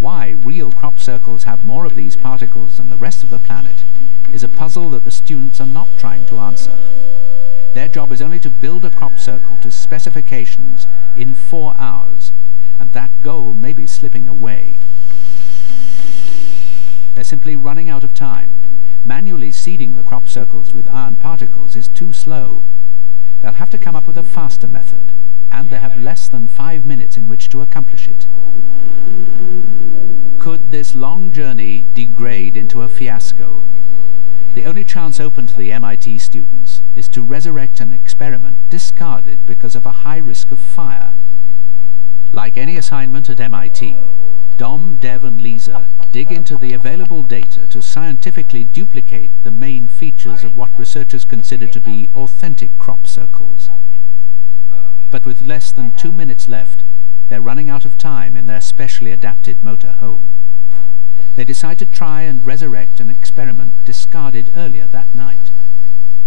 why real crop circles have more of these particles than the rest of the planet is a puzzle that the students are not trying to answer. Their job is only to build a crop circle to specifications in 4 hours, and that goal may be slipping away. They're simply running out of time. Manually seeding the crop circles with iron particles is too slow. They'll have to come up with a faster method, and they have less than 5 minutes in which to accomplish it. Could this long journey degrade into a fiasco? The only chance open to the MIT students is to resurrect an experiment discarded because of a high risk of fire. Like any assignment at MIT, Dom, Dev and Lisa dig into the available data to scientifically duplicate the main features of what researchers consider to be authentic crop circles. But with less than 2 minutes left, they're running out of time in their specially adapted motor home. They decide to try and resurrect an experiment discarded earlier that night.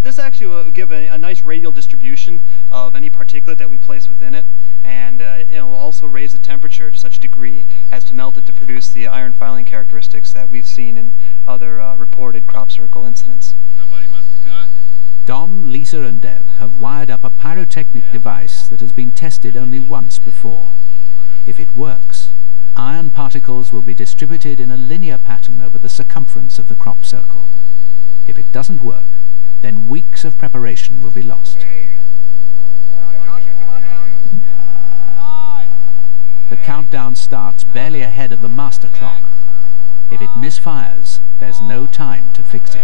This actually will give a nice radial distribution of any particulate that we place within it, and it will also raise the temperature to such a degree as to melt it to produce the iron filing characteristics that we've seen in other reported crop circle incidents. Somebody must have gotten it. Dom, Lisa and Deb have wired up a pyrotechnic device that has been tested only once before. If it works, iron particles will be distributed in a linear pattern over the circumference of the crop circle. If it doesn't work, then weeks of preparation will be lost. The countdown starts barely ahead of the master clock. If it misfires, there's no time to fix it.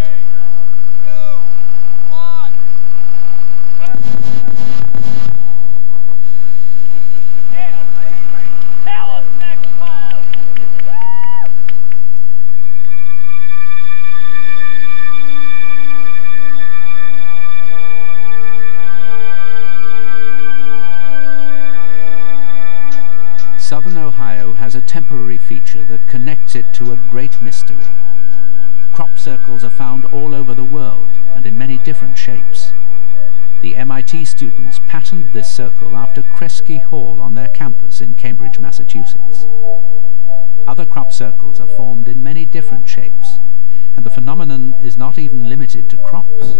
Southern Ohio has a temporary feature that connects it to a great mystery. Crop circles are found all over the world and in many different shapes. The MIT students patterned this circle after Kresge Hall on their campus in Cambridge, Massachusetts. Other crop circles are formed in many different shapes, and the phenomenon is not even limited to crops.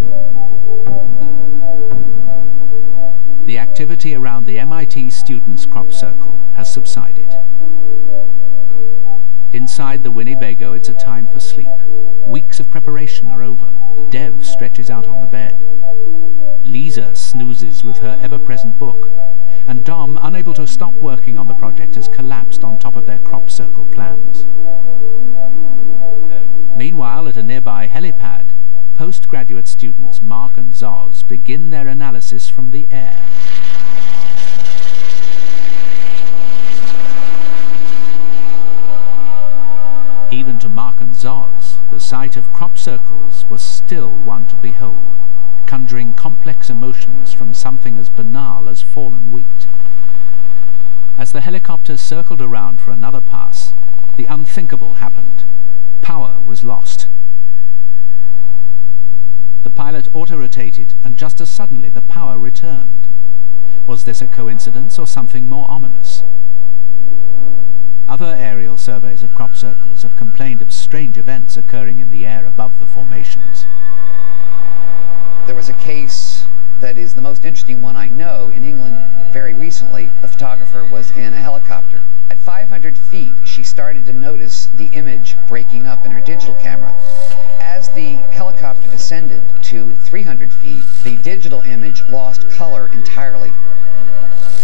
The activity around the MIT students' crop circle has subsided. Inside the Winnebago, it's a time for sleep. Weeks of preparation are over. Dev stretches out on the bed. Lisa snoozes with her ever-present book. And Dom, unable to stop working on the project, has collapsed on top of their crop circle plans. Meanwhile, at a nearby helipad, postgraduate students Mark and Zoz begin their analysis from the air. Even to Mark and Zoz, the sight of crop circles was still one to behold, conjuring complex emotions from something as banal as fallen wheat. As the helicopter circled around for another pass, the unthinkable happened. Power was lost. The pilot auto-rotated, and just as suddenly the power returned. Was this a coincidence or something more ominous? Other aerial surveys of crop circles have complained of strange events occurring in the air above the formations. There was a case that is the most interesting one I know in England very recently. The photographer was in a helicopter. At 500 feet, she started to notice the image breaking up in her digital camera. As the helicopter descended to 300 feet, the digital image lost color entirely.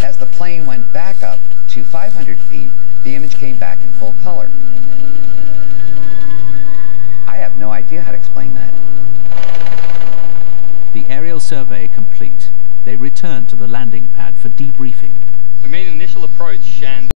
As the plane went back up to 500 feet, the image came back in full color. I have no idea how to explain that. The aerial survey complete, they return to the landing pad for debriefing. We made an initial approach and